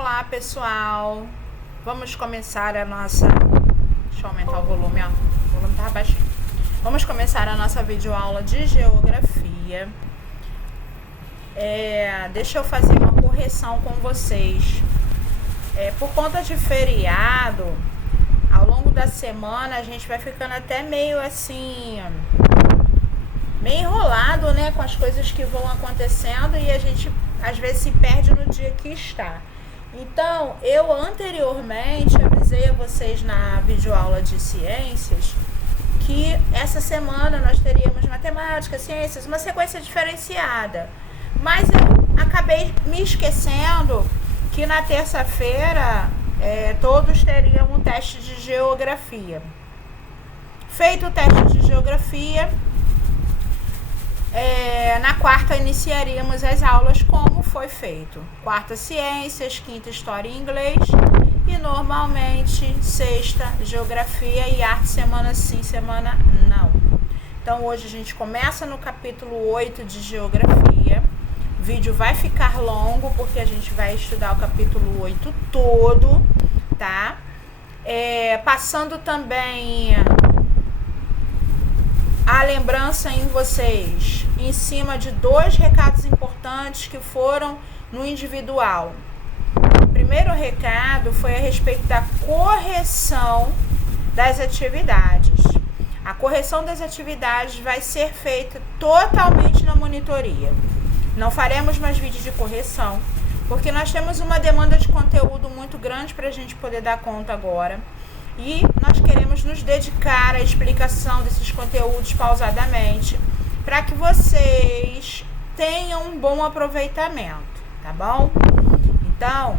Olá, pessoal. Vamos começar a nossa... Deixa eu aumentar o volume, ó. O volume tá baixinho. Vamos começar a nossa videoaula de geografia. Deixa eu fazer uma correção com vocês. Por conta de feriado, ao longo da semana, a gente vai ficando até meio assim... meio enrolado, né? Com as coisas que vão acontecendo e a gente, às vezes, se perde no dia que está. Então, eu anteriormente avisei a vocês na videoaula de ciências que essa semana nós teríamos matemática, ciências, uma sequência diferenciada. Mas eu acabei me esquecendo que na terça-feira todos teriam um teste de geografia. Feito o teste de geografia, na quarta iniciaríamos as aulas como foi feito. Quarta ciências, quinta história e inglês e normalmente sexta geografia e arte, semana sim, semana não. Então hoje a gente começa no capítulo 8 de geografia. O vídeo vai ficar longo porque a gente vai estudar o capítulo 8 todo, tá? Passando também a lembrança em vocês, em cima de 2 recados importantes que foram no individual. O primeiro recado foi a respeito da correção das atividades. A correção das atividades vai ser feita totalmente na monitoria. Não faremos mais vídeos de correção, porque nós temos uma demanda de conteúdo muito grande para a gente poder dar conta agora. E nós queremos nos dedicar à explicação desses conteúdos pausadamente, para que vocês tenham um bom aproveitamento, tá bom? Então,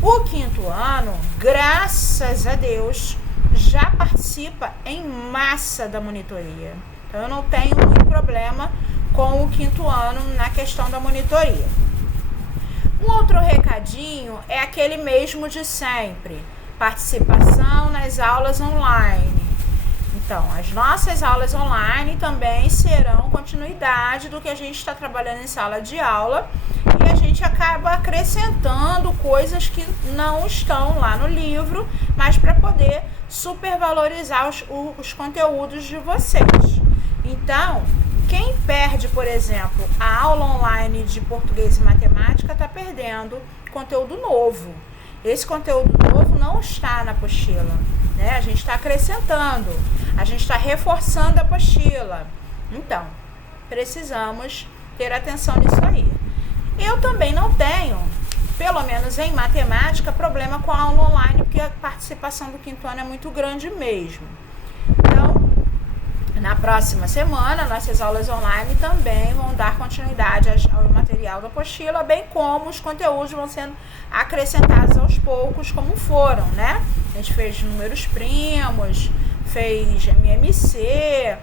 o quinto ano, graças a Deus, já participa em massa da monitoria. Então, eu não tenho muito problema com o quinto ano na questão da monitoria. Um outro recadinho é aquele mesmo de sempre. Participação nas aulas online. Então, as nossas aulas online também serão continuidade do que a gente está trabalhando em sala de aula e a gente acaba acrescentando coisas que não estão lá no livro, mas para poder supervalorizar os conteúdos de vocês. Então, quem perde, por exemplo, a aula online de português e matemática está perdendo conteúdo novo. Esse conteúdo novo não está na apostila, né? A gente está acrescentando, a gente está reforçando a apostila. Então, precisamos ter atenção nisso aí. Eu também não tenho, pelo menos em matemática, problema com a aula online, porque a participação do quinto ano é muito grande mesmo. Então, na próxima semana, nossas aulas online também vão dar continuidade ao material da apostila, bem como os conteúdos vão sendo acrescentados aos poucos, como foram, né? A gente fez números primos, fez MMC,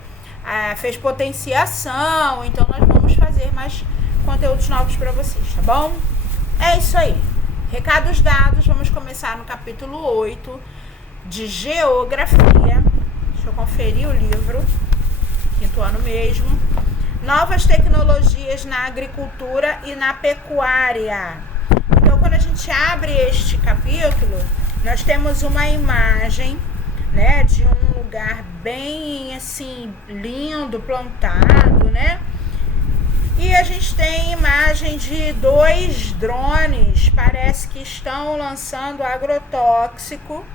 fez potenciação, então nós vamos fazer mais conteúdos novos para vocês, tá bom? É isso aí. Recados dados, vamos começar no capítulo 8 de geografia. Deixa eu conferir o livro, quinto ano mesmo. Novas tecnologias na agricultura e na pecuária. Então, quando a gente abre este capítulo, nós temos uma imagem, né, de um lugar bem, assim, lindo, plantado, né? E a gente tem imagem de 2 drones, parece que estão lançando agrotóxico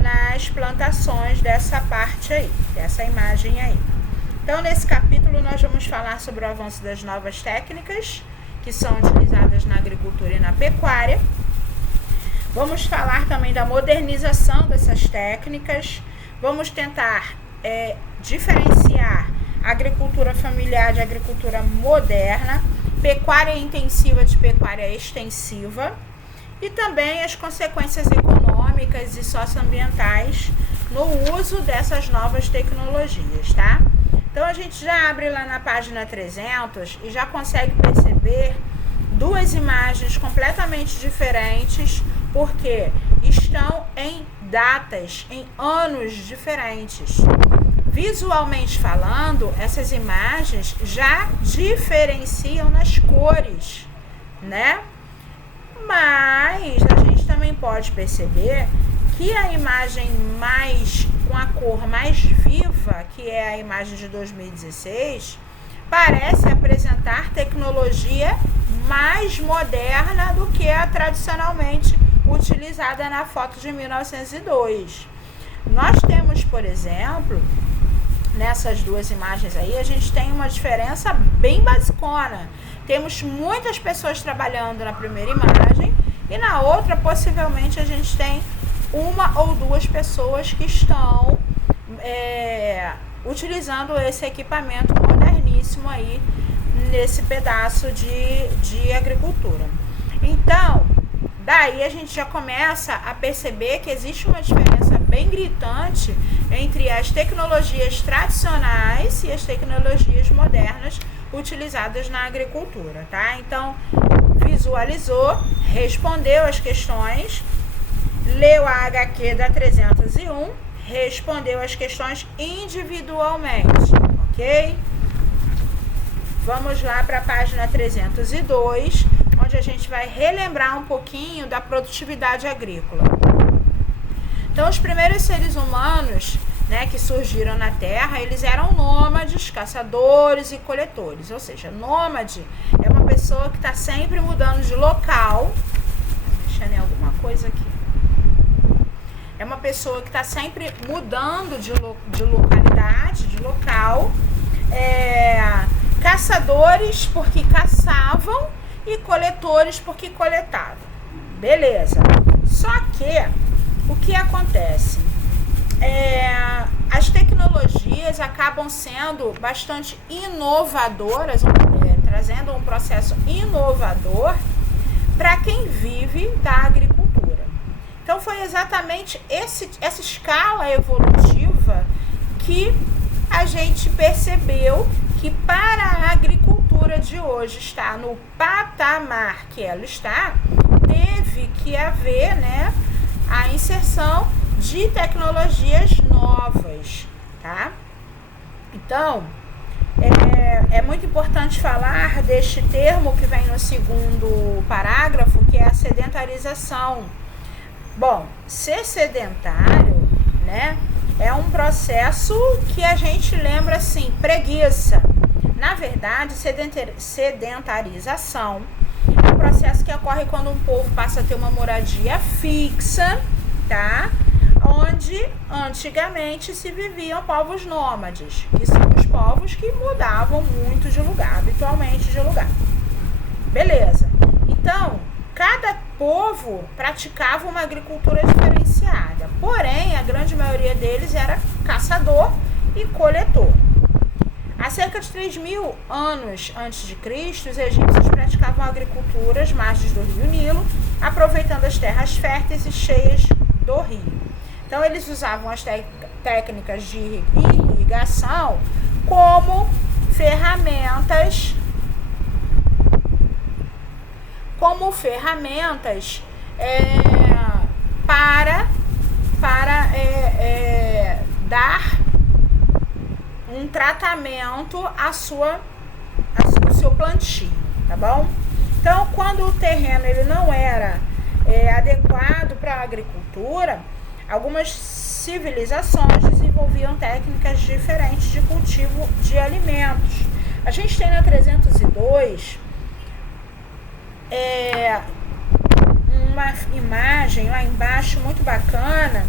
nas plantações dessa parte aí, dessa imagem aí. Então, nesse capítulo, nós vamos falar sobre o avanço das novas técnicas que são utilizadas na agricultura e na pecuária. Vamos falar também da modernização dessas técnicas. Vamos tentar diferenciar a agricultura familiar de agricultura moderna, pecuária intensiva de pecuária extensiva e também as consequências econômicas e socioambientais no uso dessas novas tecnologias, tá? Então, a gente já abre lá na página 300 e já consegue perceber 2 imagens completamente diferentes, porque estão em datas, em anos diferentes. Visualmente falando, essas imagens já diferenciam nas cores, né? Mas a gente também pode perceber que a imagem com a cor mais viva, que é a imagem de 2016, parece apresentar tecnologia mais moderna do que a tradicionalmente utilizada na foto de 1902. Nós temos, por exemplo, nessas duas imagens aí, a gente tem uma diferença bem basicona. Temos muitas pessoas trabalhando na primeira imagem e na outra, possivelmente, a gente tem uma ou duas pessoas que estão utilizando esse equipamento moderníssimo aí nesse pedaço de agricultura. Então, daí a gente já começa a perceber que existe uma diferença bem gritante entre as tecnologias tradicionais e as tecnologias modernas utilizadas na agricultura, tá? Então, visualizou, respondeu as questões, leu a HQ da 301, respondeu as questões individualmente, ok? Vamos lá para a página 302, onde a gente vai relembrar um pouquinho da produtividade agrícola. Então, os primeiros seres humanos, né, que surgiram na Terra, eles eram nômades, caçadores e coletores. Ou seja, nômade é uma pessoa que está sempre mudando de local. Deixando em alguma coisa aqui. É uma pessoa que está sempre mudando de localidade, de local. Caçadores porque caçavam e coletores porque coletavam. Beleza. Só que o que acontece? As tecnologias acabam sendo bastante inovadoras, trazendo um processo inovador para quem vive da agricultura. Então foi exatamente essa escala evolutiva que a gente percebeu que para a agricultura de hoje estar no patamar que ela está, teve que haver, né, a inserção de tecnologias novas, tá? Então, é muito importante falar deste termo que vem no segundo parágrafo, que é a sedentarização. Bom, ser sedentário, né, é um processo que a gente lembra assim, preguiça. Na verdade, sedentarização é um processo que ocorre quando um povo passa a ter uma moradia fixa, tá? Onde antigamente se viviam povos nômades, que são os povos que mudavam muito de lugar, habitualmente de lugar. Beleza. Então, cada povo praticava uma agricultura diferenciada, porém, a grande maioria deles era caçador e coletor. Há cerca de 3.000 anos antes de Cristo, os egípcios praticavam agricultura às margens do rio Nilo, aproveitando as terras férteis e cheias do rio. Então, eles usavam as técnicas de irrigação como ferramentas para dar um tratamento ao seu plantio, tá bom? Então, quando o terreno ele não era adequado para a agricultura, algumas civilizações desenvolviam técnicas diferentes de cultivo de alimentos. A gente tem na 302 uma imagem lá embaixo muito bacana,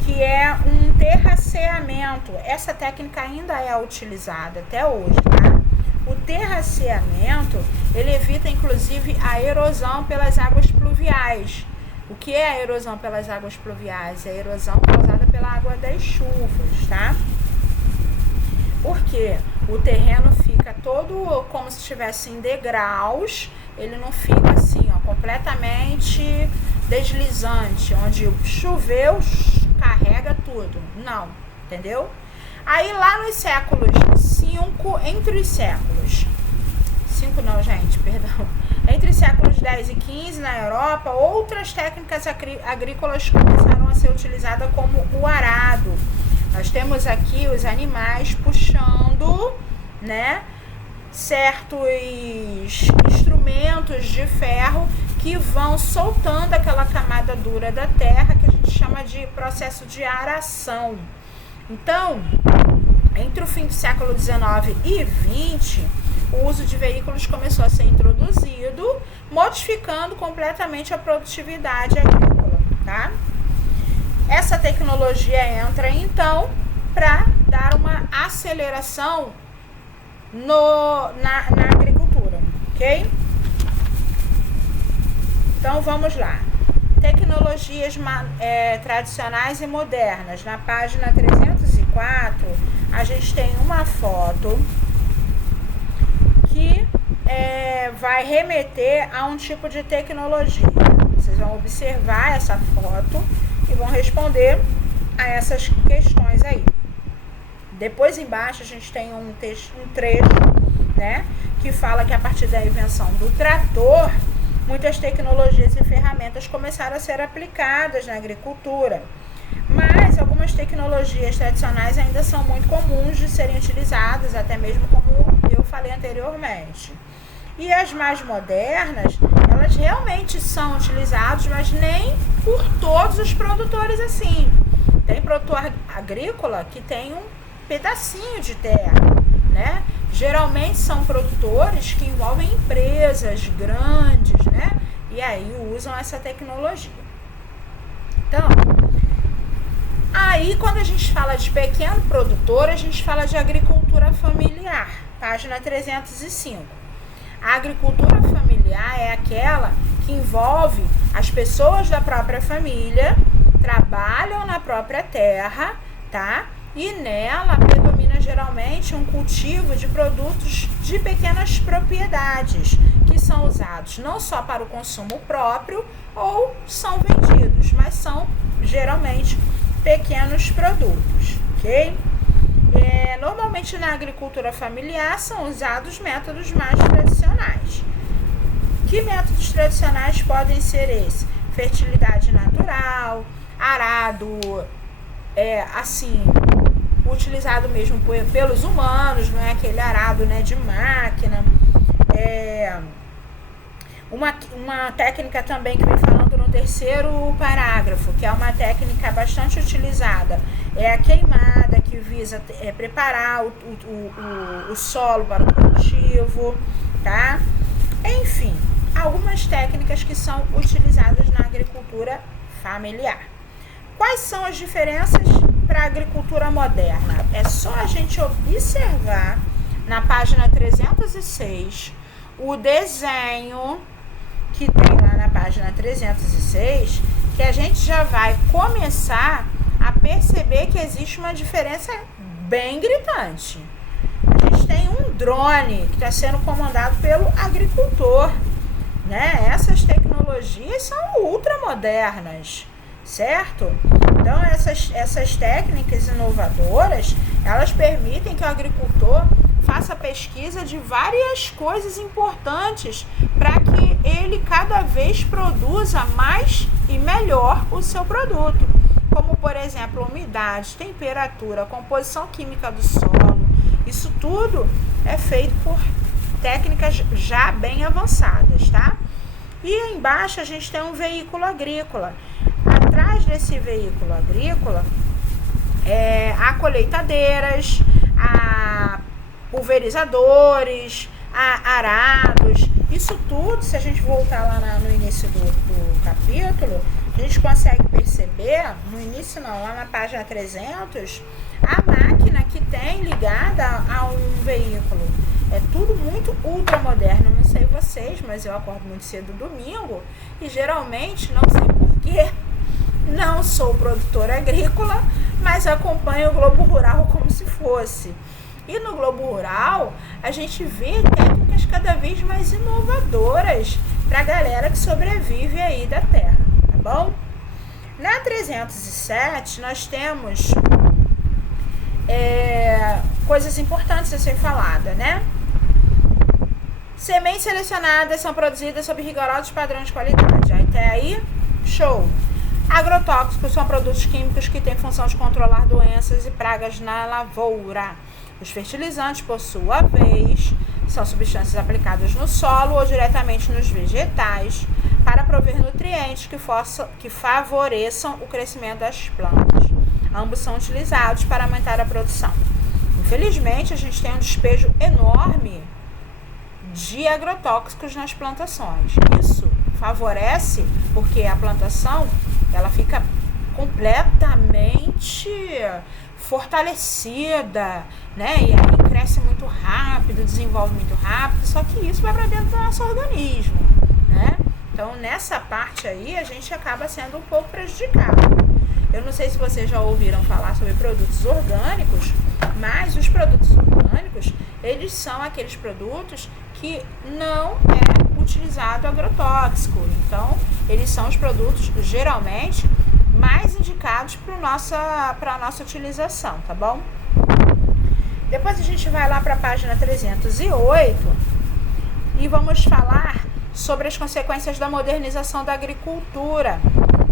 que é um terraceamento. Essa técnica ainda é utilizada até hoje, tá? O terraceamento, ele evita inclusive a erosão pelas águas pluviais. O que é a erosão pelas águas pluviais? É a erosão causada pela água das chuvas, tá? Porque o terreno fica todo como se estivesse em degraus, ele não fica assim, ó, completamente deslizante, onde choveu, carrega tudo. Não, entendeu? Aí lá nos séculos 5, entre os séculos 5 não, gente, perdão. Entre os séculos 10 e 15 na Europa, outras técnicas agrícolas começaram a ser utilizadas como o arado. Nós temos aqui os animais puxando, né, certos instrumentos de ferro que vão soltando aquela camada dura da terra, que a gente chama de processo de aração. Então, entre o fim do século XIX e XX, o uso de veículos começou a ser introduzido, modificando completamente a produtividade agrícola, tá? Essa tecnologia entra, então, para dar uma aceleração na agricultura, ok? Então, vamos lá. Tecnologias tradicionais e modernas. Na página 304, a gente tem uma foto que vai remeter a um tipo de tecnologia. Vocês vão observar essa foto e vão responder a essas questões aí. Depois embaixo a gente tem um trecho, né, que fala que a partir da invenção do trator, muitas tecnologias e ferramentas começaram a ser aplicadas na agricultura. Mas algumas tecnologias tradicionais ainda são muito comuns de serem utilizadas, até mesmo como eu falei anteriormente. E as mais modernas, elas realmente são utilizadas, mas nem por todos os produtores assim. Tem produtor agrícola que tem um pedacinho de terra, né? Geralmente são produtores que envolvem empresas grandes, né? E aí usam essa tecnologia. Então, aí quando a gente fala de pequeno produtor, a gente fala de agricultura familiar, página 305. A agricultura familiar é aquela que envolve as pessoas da própria família, trabalham na própria terra, tá? E nela predomina geralmente um cultivo de produtos de pequenas propriedades, que são usados não só para o consumo próprio ou são vendidos, mas são geralmente pequenos produtos, ok? Normalmente na agricultura familiar são usados métodos mais tradicionais. Que métodos tradicionais podem ser esses? Fertilidade natural, arado, utilizado mesmo pelos humanos, não é aquele arado, né, de máquina. Uma técnica também que vem falando no terceiro parágrafo, que é uma técnica bastante utilizada, é a queimada, que visa preparar o solo para o cultivo, tá? Enfim, algumas técnicas que são utilizadas na agricultura familiar. Quais são as diferenças para a agricultura moderna? É só a gente observar na página 306 o desenho que tem lá na página 306, que a gente já vai começar a perceber que existe uma diferença bem gritante. A gente tem um drone que está sendo comandado pelo agricultor, né? Essas tecnologias são ultramodernas, certo? Então, essas técnicas inovadoras, elas permitem que o agricultor faça pesquisa de várias coisas importantes para que ele cada vez produza mais e melhor o seu produto. Como, por exemplo, umidade, temperatura, composição química do solo. Isso tudo é feito por técnicas já bem avançadas, tá? E aí embaixo a gente tem um veículo agrícola. Atrás desse veículo agrícola, há colheitadeiras, há pulverizadores, há arados. Isso tudo, se a gente voltar lá no início do capítulo, a gente consegue perceber, no início não, lá na página 300, a máquina que tem ligada a um veículo. É tudo muito ultramoderno, não sei vocês, mas eu acordo muito cedo domingo e geralmente, não sei porquê, não sou produtora agrícola, mas acompanho o Globo Rural como se fosse. E no Globo Rural, a gente vê técnicas cada vez mais inovadoras para a galera que sobrevive aí da terra, tá bom? Na 307, nós temos coisas importantes a ser falada, né? Sementes selecionadas são produzidas sob rigorosos padrões de qualidade. Até aí, show! Agrotóxicos são produtos químicos que têm função de controlar doenças e pragas na lavoura. Os fertilizantes, por sua vez, são substâncias aplicadas no solo ou diretamente nos vegetais para prover nutrientes que favoreçam o crescimento das plantas. Ambos são utilizados para aumentar a produção. Infelizmente, a gente tem um despejo enorme de agrotóxicos nas plantações. Isso favorece porque a plantação ela fica completamente fortalecida, né? E aí cresce muito rápido, desenvolve muito rápido, só que isso vai para dentro do nosso organismo, né? Então, nessa parte aí, a gente acaba sendo um pouco prejudicado. Eu não sei se vocês já ouviram falar sobre produtos orgânicos, mas os produtos orgânicos, eles são aqueles produtos que não é utilizado agrotóxico. Então, eles são os produtos, geralmente, mais indicados para a nossa utilização, tá bom? Depois a gente vai lá para a página 308 e vamos falar sobre as consequências da modernização da agricultura,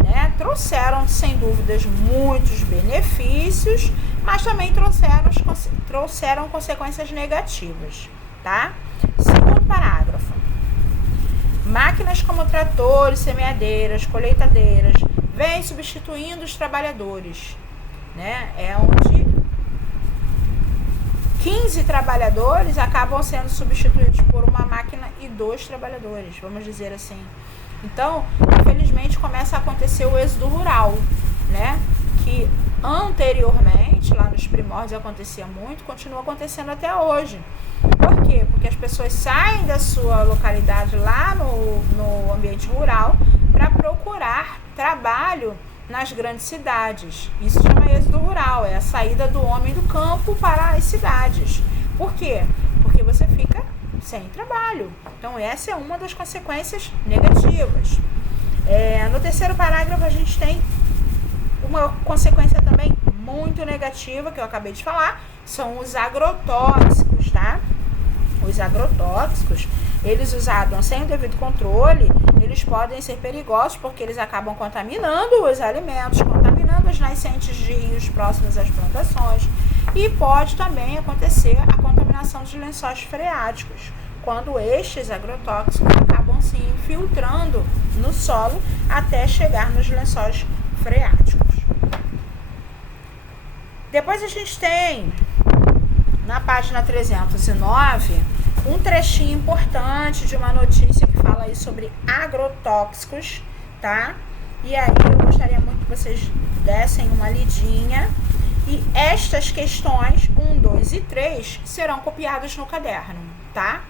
né? Trouxeram, sem dúvidas, muitos benefícios, mas também trouxeram consequências negativas, tá? Segundo parágrafo. Máquinas como tratores, semeadeiras, colheitadeiras vêm substituindo os trabalhadores, né? É onde 15 trabalhadores acabam sendo substituídos por uma máquina e 2 trabalhadores, vamos dizer assim. Então, infelizmente, começa a acontecer o êxodo rural, né? Que anteriormente, lá nos primórdios, acontecia muito, continua acontecendo até hoje. Por quê? Porque as pessoas saem da sua localidade lá no ambiente rural para procurar trabalho nas grandes cidades. Isso chama êxodo rural, é a saída do homem do campo para as cidades. Por quê? Porque você fica sem trabalho. Então, essa é uma das consequências negativas. No terceiro parágrafo, a gente tem uma consequência também muito negativa, que eu acabei de falar, são os agrotóxicos, tá? Os agrotóxicos, eles usados sem o devido controle, eles podem ser perigosos porque eles acabam contaminando os alimentos, contaminando as nascentes de rios próximos às plantações, e pode também acontecer a contaminação de lençóis freáticos, quando estes agrotóxicos acabam se infiltrando no solo até chegar nos lençóis freáticos. Depois a gente tem, na página 309, um trechinho importante de uma notícia que fala aí sobre agrotóxicos, tá? E aí eu gostaria muito que vocês dessem uma lidinha. E estas questões 1, 2 e 3 serão copiadas no caderno, tá?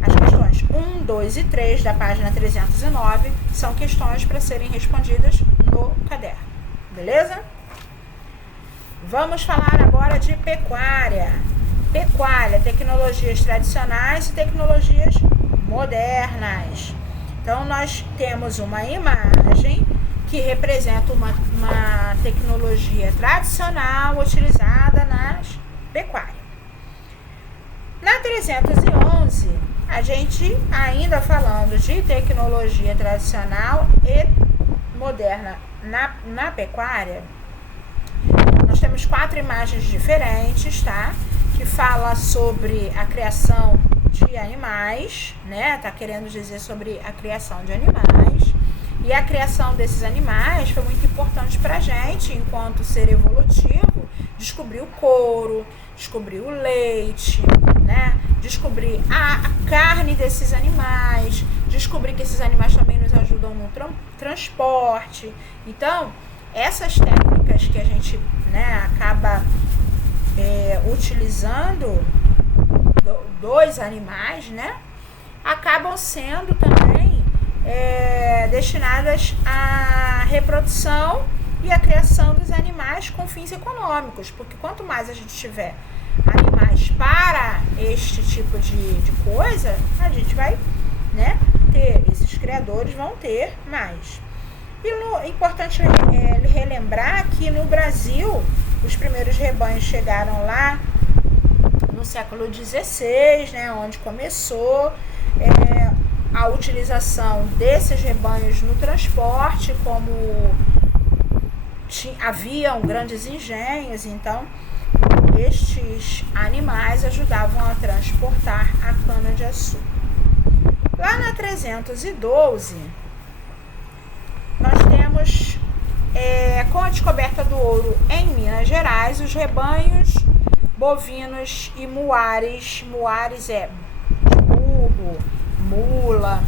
As questões 1, 2 e 3 da página 309 são questões para serem respondidas no caderno, beleza? Vamos falar agora de pecuária. Pecuária, tecnologias tradicionais e tecnologias modernas. Então, nós temos uma imagem que representa uma tecnologia tradicional utilizada nas pecuárias. Na 311, a gente ainda falando de tecnologia tradicional e moderna na pecuária, nós temos 4 imagens diferentes, tá? Que fala sobre a criação de animais, né? Tá querendo dizer sobre a criação de animais. E a criação desses animais foi muito importante pra gente, enquanto ser evolutivo, descobrir o couro, descobrir o leite, né? Descobrir a carne desses animais, descobrir que esses animais também nos ajudam no transporte. Então, essas técnicas que a gente, né, acaba utilizando dos animais, né, acabam sendo também destinadas à reprodução e à criação dos animais com fins econômicos, porque quanto mais a gente tiver animais para este tipo de coisa, a gente vai, né, ter, esses criadores vão ter mais. E é importante relembrar que no Brasil, os primeiros rebanhos chegaram lá no século XVI, né, onde começou a utilização desses rebanhos no transporte, como haviam grandes engenhos, então estes animais ajudavam a transportar a cana-de-açúcar. Lá na 312, nós temos, com a descoberta do ouro em Minas Gerais, os rebanhos bovinos e muares é burro, mula,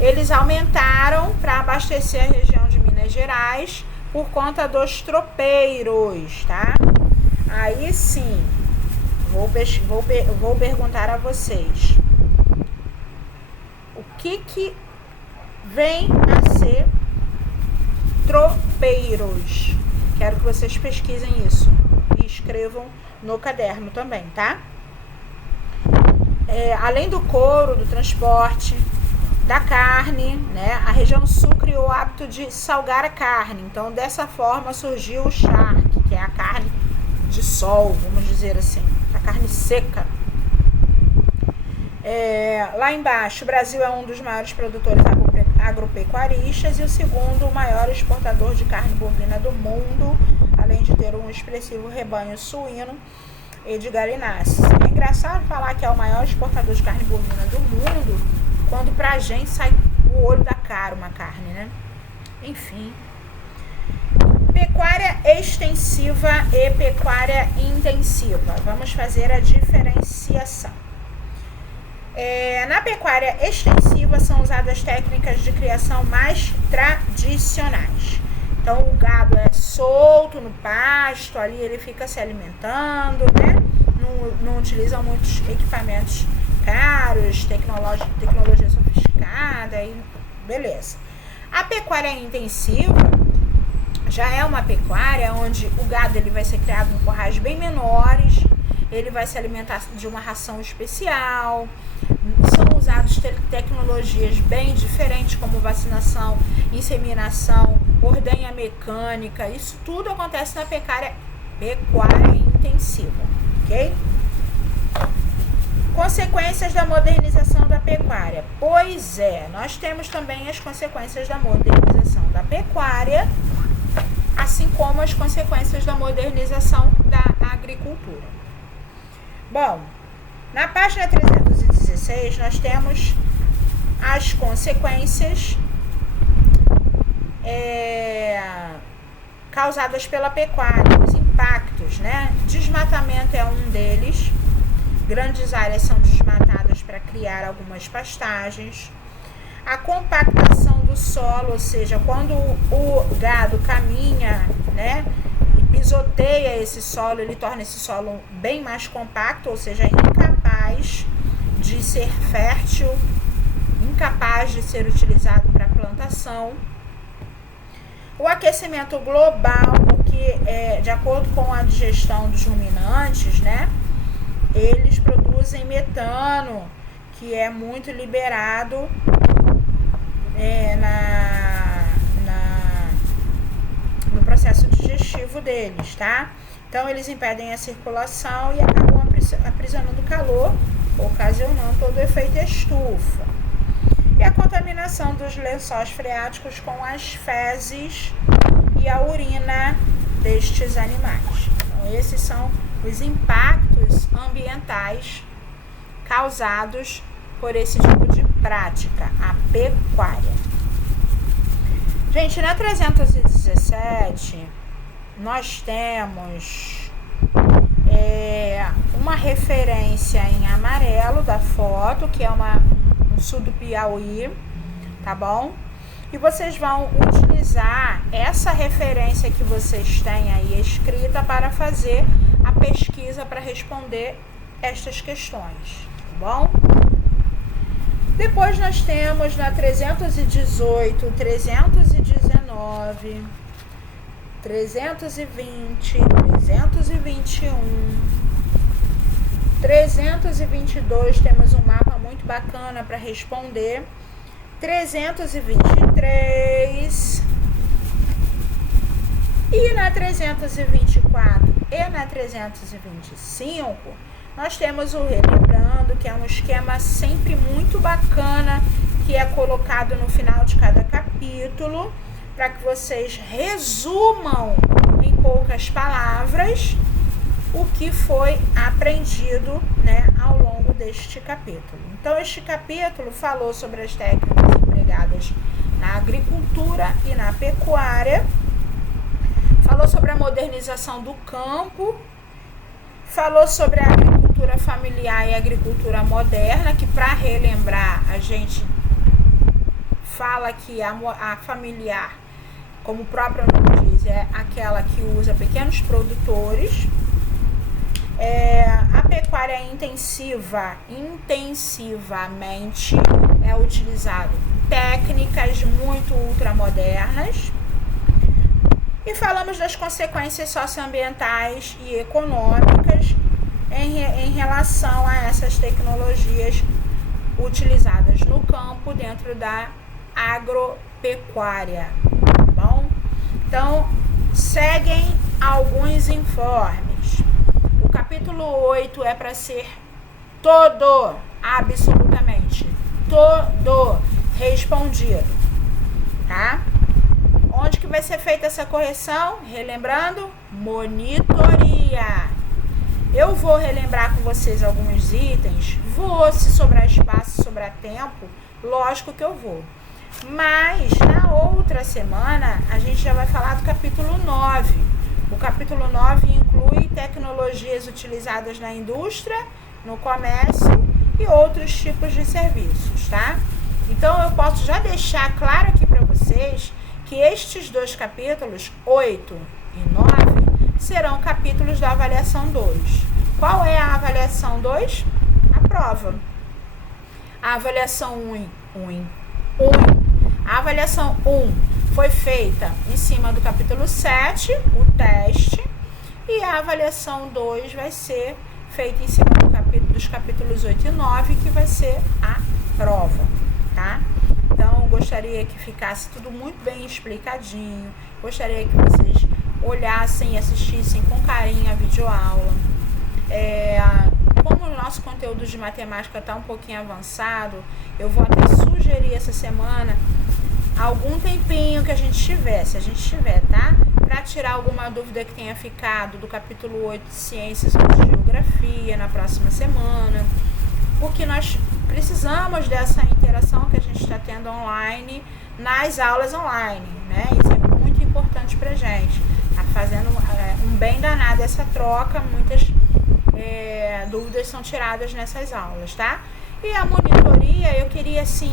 eles aumentaram para abastecer a região de Minas Gerais por conta dos tropeiros, tá? Aí sim, vou perguntar a vocês, o que vem a ser tropeiros? Quero que vocês pesquisem isso e escrevam no caderno também, tá? Além do couro, do transporte, da carne, né? A região sul criou o hábito de salgar a carne. Então, dessa forma surgiu o charque, que é a carne de sol, vamos dizer assim, a carne seca. Lá embaixo, o Brasil é um dos maiores produtores agropecuaristas e o segundo maior exportador de carne bovina do mundo, além de ter um expressivo rebanho suíno e de galináceos. É engraçado falar que é o maior exportador de carne bovina do mundo, quando pra gente sai o olho da cara uma carne, né? Enfim. Pecuária extensiva e pecuária intensiva. Vamos fazer a diferenciação. Na pecuária extensiva são usadas técnicas de criação mais tradicionais. Então, o gado é solto no pasto, ali ele fica se alimentando, né? Não utilizam muitos equipamentos caros, tecnologia sofisticada, e beleza. A pecuária intensiva já é uma pecuária onde o gado ele vai ser criado em currais bem menores, ele vai se alimentar de uma ração especial, são usadas tecnologias bem diferentes como vacinação, inseminação, ordenha mecânica, isso tudo acontece na pecuária intensiva, ok? Consequências da modernização da pecuária. Pois nós temos também as consequências da modernização da pecuária, assim como as consequências da modernização da agricultura. Bom, na página 316 nós temos as consequências causadas pela pecuária, os impactos, né? Desmatamento é um deles. Grandes áreas são desmatadas para criar algumas pastagens. A compactação do solo, ou seja, quando o gado caminha, né, e pisoteia esse solo, ele torna esse solo bem mais compacto, ou seja, incapaz de ser fértil, incapaz de ser utilizado para plantação. O aquecimento global, porque de acordo com a digestão dos ruminantes, né, eles produzem metano, que é muito liberado no processo digestivo deles, tá? Então, eles impedem a circulação e acabam aprisionando calor, ocasionando todo o efeito estufa. E a contaminação dos lençóis freáticos com as fezes e a urina destes animais. Então, esses são os impactos ambientais causados por esse tipo de prática, a pecuária. Gente, na 317, nós temos uma referência em amarelo da foto, que é um sul do Piauí, tá bom? E vocês vão utilizar essa referência que vocês têm aí escrita para fazer a pesquisa para responder estas questões, tá bom? Depois nós temos na 318, 319, 320, 321, 322, temos um mapa muito bacana para responder, 323, e na 324 e na 325, nós temos o Relembrando, que é um esquema sempre muito bacana, que é colocado no final de cada capítulo, para que vocês resumam em poucas palavras o que foi aprendido, né, ao longo deste capítulo. Então, este capítulo falou sobre as técnicas empregadas na agricultura e na pecuária, falou sobre a modernização do campo, falou sobre a agricultura familiar e a agricultura moderna, que, para relembrar, a gente fala que a familiar, como o próprio nome diz, é aquela que usa pequenos produtores. A pecuária intensivamente é utilizado técnicas muito ultramodernas. E falamos das consequências socioambientais e econômicas em relação a essas tecnologias utilizadas no campo dentro da agropecuária, tá bom? Então, seguem alguns informes. O capítulo 8 é para ser todo, absolutamente, todo respondido, tá? Onde que vai ser feita essa correção? Relembrando, monitoria. Eu vou relembrar com vocês alguns itens, se sobrar espaço, sobrar tempo, lógico que eu vou. Mas, na outra semana, a gente já vai falar do capítulo 9. O capítulo 9 inclui tecnologias utilizadas na indústria, no comércio e outros tipos de serviços, tá? Então, eu posso já deixar claro aqui para vocês que estes dois capítulos, 8 e 9, serão capítulos da avaliação 2. Qual é a avaliação 2? A prova. A avaliação 1. A avaliação 1 foi feita em cima do capítulo 7, o teste, e a avaliação 2 vai ser feita em cima dos capítulos 8 e 9, que vai ser a prova, tá? Então, gostaria que ficasse tudo muito bem explicadinho, gostaria que vocês olhassem e assistissem com carinho a videoaula. Como o nosso conteúdo de matemática está um pouquinho avançado, eu vou até sugerir essa semana algum tempinho que a gente tiver, se a gente tiver, tá? Para tirar alguma dúvida que tenha ficado do capítulo 8 de Ciências ou de Geografia na próxima semana, porque nós precisamos dessa interação que a gente está tendo online, nas aulas online, né? Isso é muito importante pra gente. Tá fazendo um bem danado essa troca, muitas dúvidas são tiradas nessas aulas, tá? E a monitoria, eu queria, assim,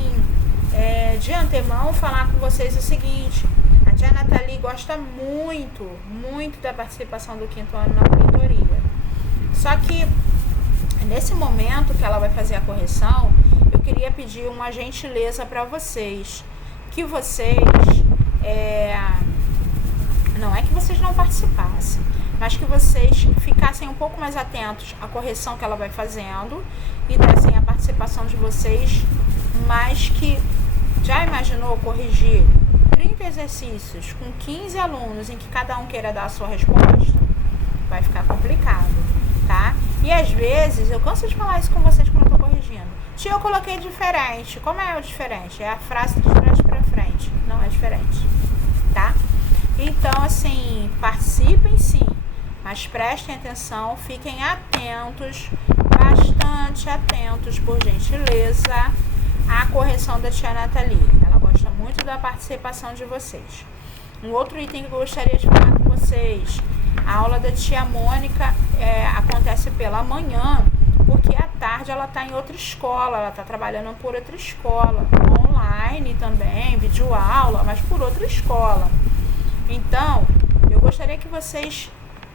de antemão, falar com vocês o seguinte: a tia Nathalie gosta muito, muito da participação do 5º ano na monitoria. Só que, nesse momento que ela vai fazer a correção, eu queria pedir uma gentileza para vocês, que vocês, não é que vocês não participassem, mas que vocês ficassem um pouco mais atentos à correção que ela vai fazendo e dessem a participação de vocês, mas que já imaginou corrigir 30 exercícios com 15 alunos em que cada um queira dar a sua resposta? Vai ficar complicado, tá? E às vezes, eu canso de falar isso com vocês quando eu tô corrigindo. Tia, eu coloquei diferente. Como é o diferente? É a frase de trás pra frente. Não é diferente, tá? Então, assim, participem sim, mas prestem atenção, fiquem atentos, bastante atentos, por gentileza, à correção da tia Nathalie. Ela gosta muito da participação de vocês. Um outro item que eu gostaria de falar com vocês: a aula da tia Mônica acontece pela manhã, porque à tarde ela está em outra escola, ela está trabalhando por outra escola, online também, videoaula, mas por outra escola. Então, eu gostaria que vocês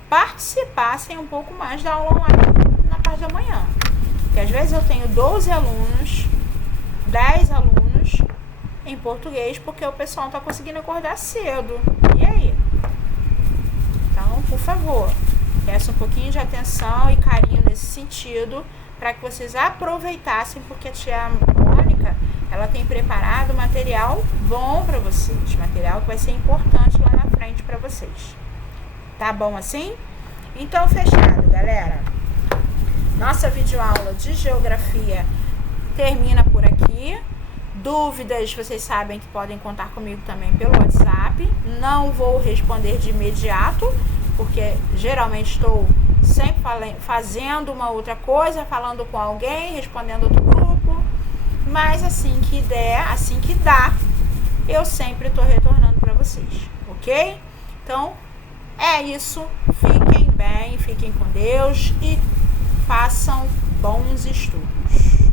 participassem um pouco mais da aula online na parte da manhã. Porque às vezes eu tenho 12 alunos, 10 alunos em português, porque o pessoal não está conseguindo acordar cedo. E aí? Então, por favor, peço um pouquinho de atenção e carinho nesse sentido, para que vocês aproveitassem, porque a tia Mônica, ela tem preparado material bom para vocês, material que vai ser importante lá na frente para vocês. Tá bom assim? Então, fechado, galera. Nossa videoaula de geografia termina por aqui. Dúvidas, vocês sabem que podem contar comigo também pelo WhatsApp. Não vou responder de imediato, porque geralmente estou sempre fazendo uma outra coisa, falando com alguém, respondendo outro grupo, mas assim que der, assim que dá, eu sempre estou retornando para vocês, ok? Então, é isso. Fiquem bem, fiquem com Deus e façam bons estudos.